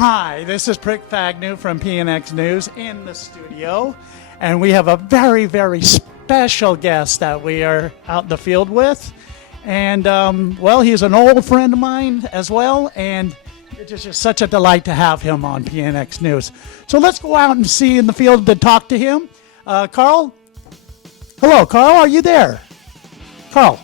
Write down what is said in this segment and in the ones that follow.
Hi, this is Prikk Fagnew from PNX News in the studio, and we have a very, very special guest that we are out in the field with. And, well, he's an old friend of mine as well, and it's just such a delight to have him on PNX News. So let's go out and see in the field to talk to him. Karl? Hello, Karl, are you there? Karl.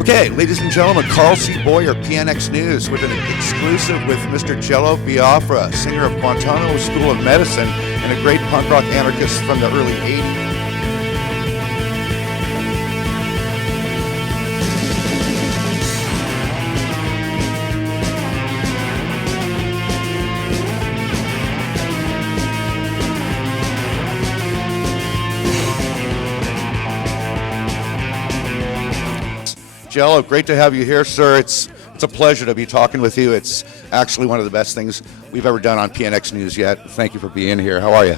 Okay, ladies and gentlemen, Karl C. Boyer, PNX News, with an exclusive with Mr. Jello Biafra, singer of Guantanamo School of Medicine and a great punk rock anarchist from the early 80s. Jello, great to have you here, sir. It's a pleasure to be talking with you. It's actually one of the best things we've ever done on PNX News yet. Thank you for being here. How are you?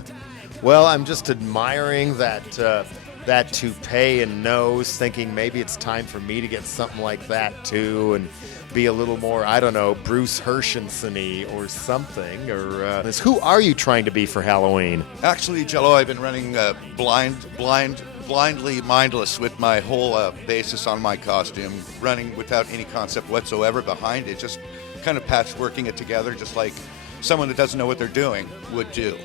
Well, I'm just admiring that toupee and nose, thinking maybe it's time for me to get something like that too, and be a little more, I don't know, Bruce Hershenson-y or something. Or who are you trying to be for Halloween? Actually, Jello, I've been running blindly mindless with my whole basis on my costume, running without any concept whatsoever behind it, just kind of patchworking it together, just like someone that doesn't know what they're doing would do.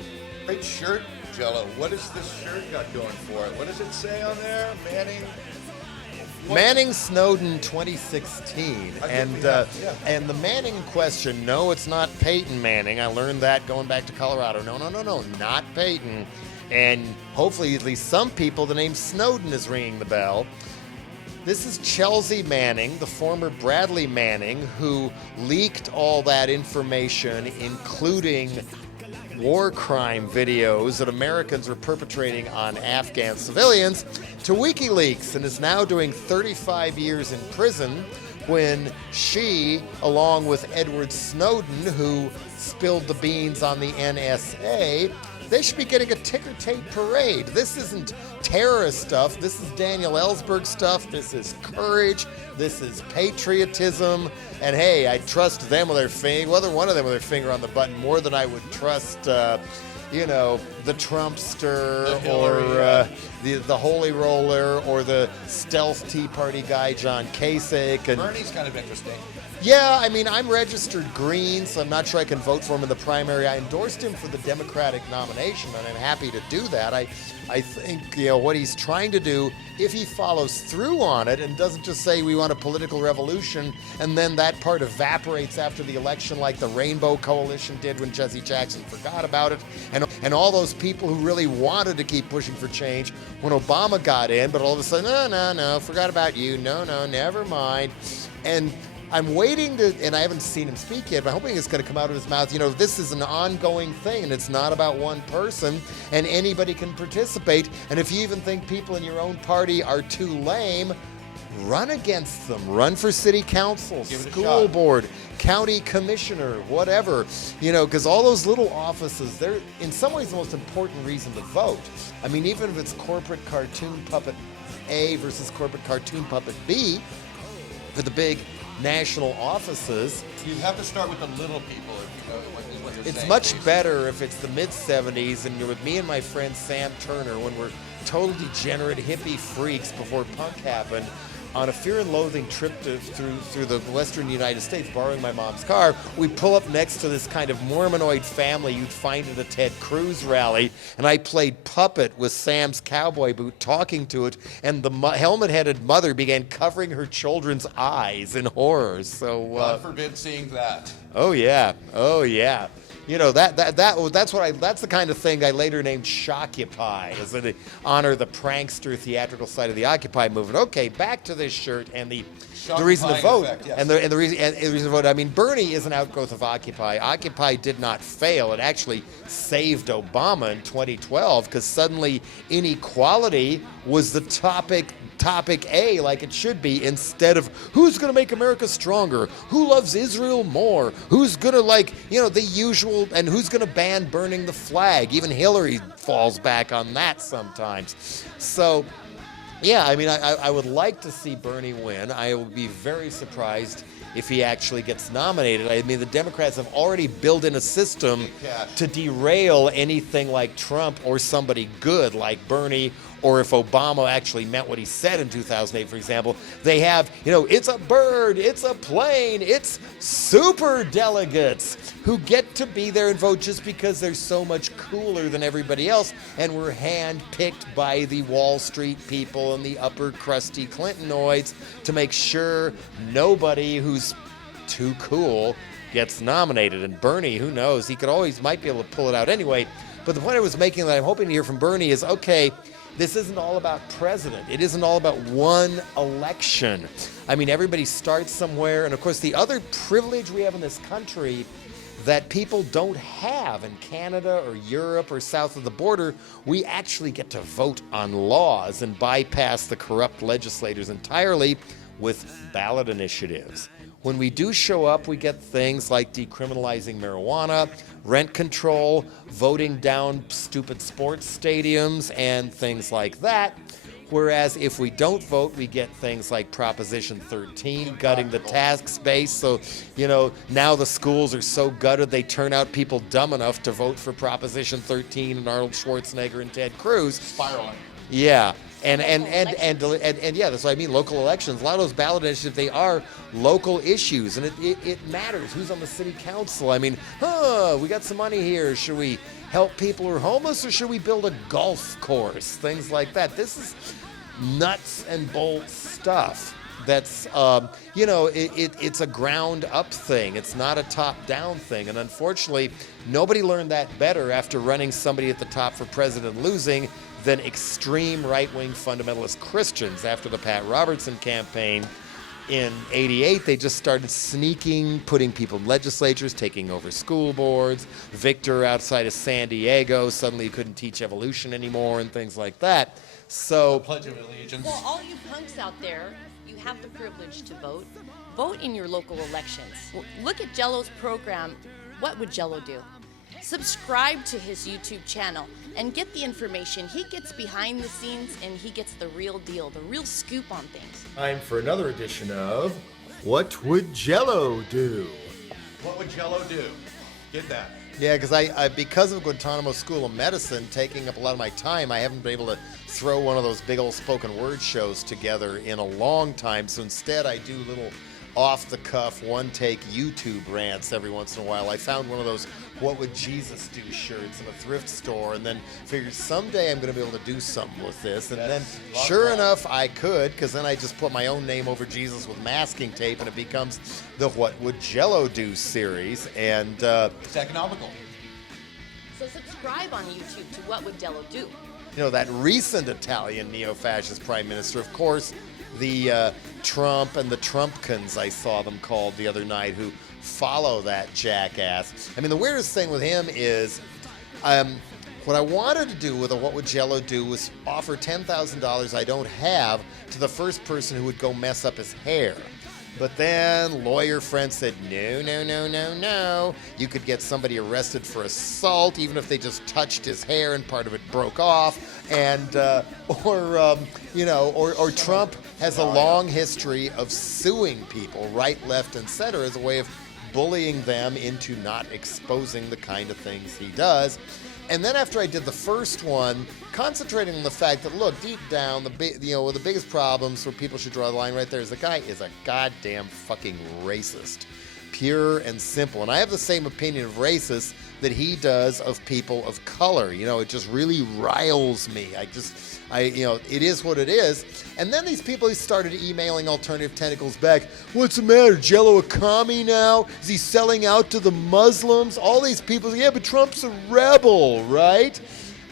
Great shirt, Jello. What has this shirt got going for it? What does it say on there? Manning Snowden 2016, and the Manning in question. No, it's not Peyton Manning. I learned that going back to Colorado. No, not Peyton. And hopefully at least some people, the name Snowden is ringing the bell. This is Chelsea Manning, the former Bradley Manning, who leaked all that information, including war crime videos that Americans were perpetrating on Afghan civilians, to WikiLeaks, and is now doing 35 years in prison when she, along with Edward Snowden, who spilled the beans on the NSA, they should be getting a ticker tape parade. This isn't terrorist stuff. This is Daniel Ellsberg stuff. This is courage. This is patriotism. And hey, I trust them with their finger, whether one of them with their finger on the button, more than I would trust, the Trumpster, or the Holy Roller, or the stealth Tea Party guy, John Kasich. And Bernie's kind of interesting. Yeah, I mean, I'm registered green, so I'm not sure I can vote for him in the primary. I endorsed him for the Democratic nomination, and I'm happy to do that. I think, what he's trying to do, if he follows through on it and doesn't just say we want a political revolution, and then that part evaporates after the election like the Rainbow Coalition did when Jesse Jackson forgot about it, and all those people who really wanted to keep pushing for change when Obama got in, but all of a sudden, no, forgot about you, no, never mind. And I'm waiting and I haven't seen him speak yet, but I'm hoping it's going to come out of his mouth. This is an ongoing thing, and it's not about one person, and anybody can participate. And if you even think people in your own party are too lame, run against them. Run for city council, school board, county commissioner, whatever. Because all those little offices, they're in some ways the most important reason to vote. I mean, even if it's corporate cartoon puppet A versus corporate cartoon puppet B, for the big national offices. You have to start with the little people, what you're it's saying. Much better if it's the mid-'70s and you're with me and my friend Sam Turner when we're total degenerate hippie freaks before punk happened, on a fear and loathing trip through the western United States, borrowing my mom's car. We pull up next to this kind of Mormonoid family you'd find at a Ted Cruz rally, and I played puppet with Sam's cowboy boot, talking to it, and the helmet-headed mother began covering her children's eyes in horror. So God forbid seeing that. Oh yeah. That's the kind of thing I later named Shockupy, as in honor the prankster theatrical side of the Occupy movement. Okay, back to this shirt and the reason to vote. Effect, yes. and the reason to vote. I mean, Bernie is an outgrowth of Occupy. Occupy did not fail. It actually saved Obama in 2012 because suddenly inequality was the topic A, like it should be, instead of who's going to make America stronger, who loves Israel more, who's going to the usual, and who's going to ban burning the flag. Even Hillary falls back on that sometimes. So Yeah, I mean, I would like to see Bernie win. I would be very surprised if he actually gets nominated. I mean, the Democrats have already built in a system to derail anything like Trump or somebody good like Bernie, or if Obama actually meant what he said in 2008, for example. They have, it's a bird, it's a plane, it's super delegates who get to be there and vote just because they're so much cooler than everybody else, and were handpicked by the Wall Street people and the upper crusty Clintonoids to make sure nobody who's too cool gets nominated. And Bernie, who knows, might be able to pull it out anyway. But the point I was making that I'm hoping to hear from Bernie is, okay, this isn't all about president. It isn't all about one election. I mean, everybody starts somewhere. And of course, the other privilege we have in this country that people don't have in Canada or Europe or south of the border, we actually get to vote on laws and bypass the corrupt legislators entirely with ballot initiatives. When we do show up, we get things like decriminalizing marijuana, rent control, voting down stupid sports stadiums, and things like that. Whereas if we don't vote, we get things like Proposition 13, gutting the tax base. So, now the schools are so gutted, they turn out people dumb enough to vote for Proposition 13 and Arnold Schwarzenegger and Ted Cruz. Spiraling. Yeah. And yeah, that's what I mean, local elections. A lot of those ballot initiatives, they are local issues, and it matters who's on the city council. I mean, we got some money here. Should we help people who are homeless, or should we build a golf course? Things like that. This is nuts and bolts stuff. That's, it's a ground up thing. It's not a top down thing. And unfortunately, nobody learned that better after running somebody at the top for president and losing than extreme right-wing fundamentalist Christians. After the Pat Robertson campaign in '88, they just started sneaking, putting people in legislatures, taking over school boards. Victor outside of San Diego suddenly couldn't teach evolution anymore and things like that. So, Pledge of Allegiance. Well, all you punks out there, you have the privilege to vote. Vote in your local elections. Look at Jello's program. What would Jello do? Subscribe to his YouTube channel and get the information. He gets behind the scenes and he gets the real deal, the real scoop on things. Time for another edition of What Would Jello Do? What would Jello do? Get that. Yeah, because I because of Guantanamo School of Medicine taking up a lot of my time, I haven't been able to throw one of those big old spoken word shows together in a long time. So instead, I do little off-the-cuff, one-take YouTube rants every once in a while. I found one of those "What Would Jesus Do" shirts in a thrift store, and then figured someday I'm going to be able to do something with this. And then, sure enough, I could, because then I just put my own name over Jesus with masking tape, and it becomes the "What Would Jello Do" series. And It's economical. So subscribe on YouTube to What Would Jello Do? that recent Italian neo-fascist prime minister, of course, the Trump and the Trumpkins, I saw them called the other night, who follow that jackass. I mean, the weirdest thing with him is what I wanted to do with a What Would Jello Do was offer $10,000 I don't have to the first person who would go mess up his hair. But then lawyer friend said, no. You could get somebody arrested for assault even if they just touched his hair and part of it broke off. And or Trump has a long history of suing people right, left, and center as a way of bullying them into not exposing the kind of things he does. And then after I did the first one, concentrating on the fact that, look, deep down, one of the biggest problems where people should draw the line right there is the guy is a goddamn fucking racist. Pure and simple. And I have the same opinion of racists that he does of people of color. It just really riles me. It is what it is. And then these people started emailing Alternative Tentacles back. What's the matter? Jello a commie now? Is he selling out to the Muslims? All these people, yeah, but Trump's a rebel, right?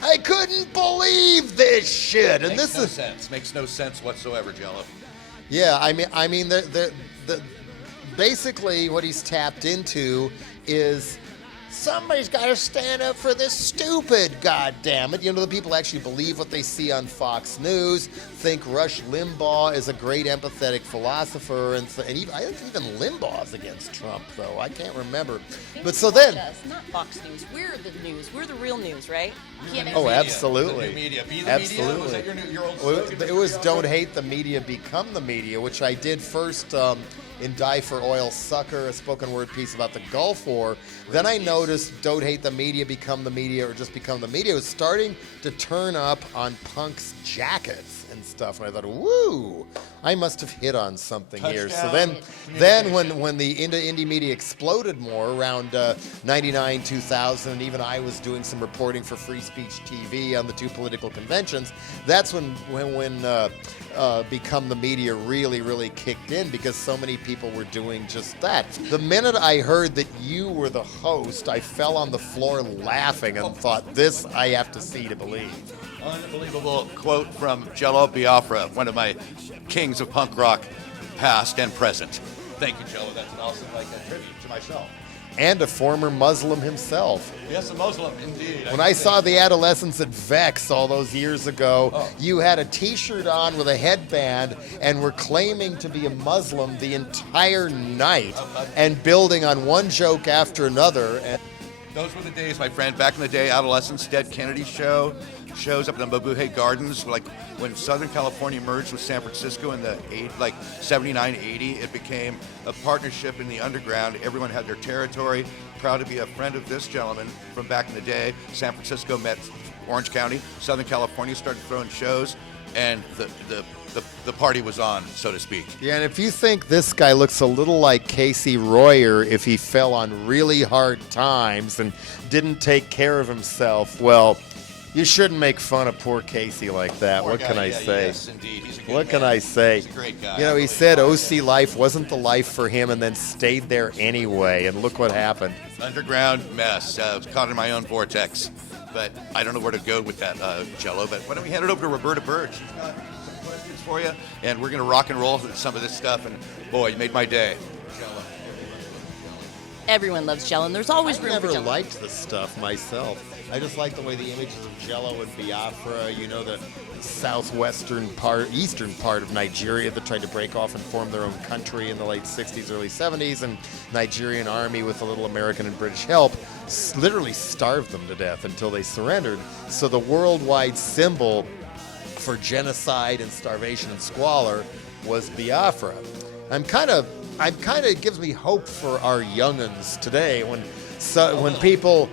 I couldn't believe this shit. And Makes no sense. Makes no sense whatsoever, Jello. Yeah, I mean, basically what he's tapped into is somebody's got to stand up for this stupid, goddammit. The people actually believe what they see on Fox News, think Rush Limbaugh is a great empathetic philosopher, and even, I think even Limbaugh's against Trump, though. I can't remember. But so then... Not Fox News. We're the news. We're the real news, right? Oh, absolutely. The new media. Be the Absolutely. media. Was that your old slogan? It was "Don't hate the media, become the media," which I did first in Die for Oil Sucker, a spoken word piece about the Gulf War. Then I noticed Don't Hate the Media, Become the Media, or Just Become the Media was starting to turn up on punks' jackets and stuff. And I thought, woo, I must have hit on something here. So then when the indie media exploded more around 99, 2000, and even I was doing some reporting for Free Speech TV on the two political conventions, that's when Become the Media really kicked in, because so many people were doing just that. The minute I heard that you were the host, I fell on the floor laughing and thought, this I have to see to believe. Unbelievable quote from Jello Biafra, one of my kings of punk rock, past and present. Thank you, Jello. That's an awesome tribute to myself. And a former Muslim himself. Yes, a Muslim, indeed. When I saw the Adolescents at Vex all those years ago, you had a T-shirt on with a headband and were claiming to be a Muslim the entire night and building on one joke after another. And those were the days, my friend. Back in the day, Adolescents, Dead Kennedy shows up in the Mabuhay Gardens, like when Southern California merged with San Francisco in the 79, 80, it became a partnership in the underground. Everyone had their territory. Proud to be a friend of this gentleman from back in the day. San Francisco met Orange County. Southern California started throwing shows, and the party was on, so to speak. Yeah, and if you think this guy looks a little like Casey Royer if he fell on really hard times and didn't take care of himself, well, you shouldn't make fun of poor Casey like that. Poor what guy, can I say? Yes, indeed. He's a good What man. can I say? He's a great guy. You know, he said OC life wasn't the life for him and then stayed there anyway, and look what happened. Underground mess. I was caught in my own vortex. But I don't know where to go with that, Jello. But why don't we hand it over to Roberta Bird? She's got some questions for you, and we're going to rock and roll with some of this stuff. And boy, you made my day. Jello. Everyone loves Jello, and there's always I room never for Jello. liked this stuff myself. I just like the way the images of Jello and Biafra, you know, the eastern part of Nigeria that tried to break off and form their own country in the late 60s, early 70s, and Nigerian army with a little American and British help literally starved them to death until they surrendered. So the worldwide symbol for genocide and starvation and squalor was Biafra. It gives me hope for our young'uns today when people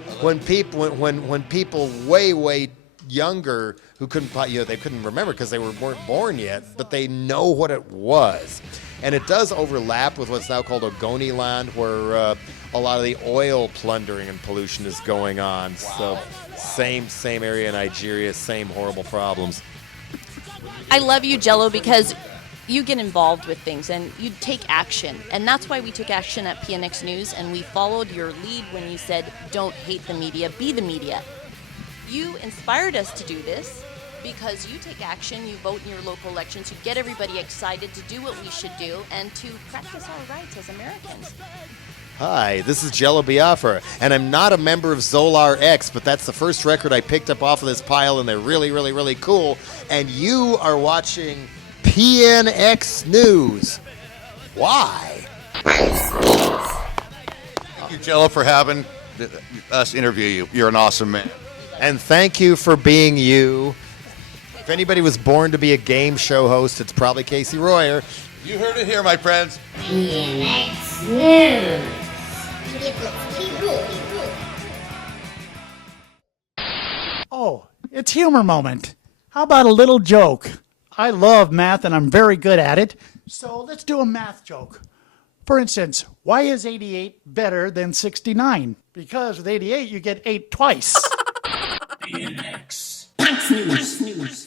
way younger who they couldn't remember because they weren't born yet, but they know what it was. And it does overlap with what's now called Ogoniland, where a lot of the oil plundering and pollution is going on. So same area in Nigeria, same horrible problems. I love you, Jello, because you get involved with things and you take action. And that's why we took action at PNX News, and we followed your lead when you said, don't hate the media, be the media. You inspired us to do this because you take action, you vote in your local elections, you get everybody excited to do what we should do and to practice our rights as Americans. Hi, this is Jello Biafra, and I'm not a member of Zolar X, but that's the first record I picked up off of this pile, and they're really cool. And you are watching PNX News. Why? Thank you, Jello, for having us interview you. You're an awesome man. And thank you for being you. If anybody was born to be a game show host, it's probably Casey Royer. You heard it here, my friends. PNX News. Oh, it's humor moment. How about a little joke? I love math and I'm very good at it. So let's do a math joke. For instance, why is 88 better than 69? Because with 88 you get 8 twice. PNX. Punks News.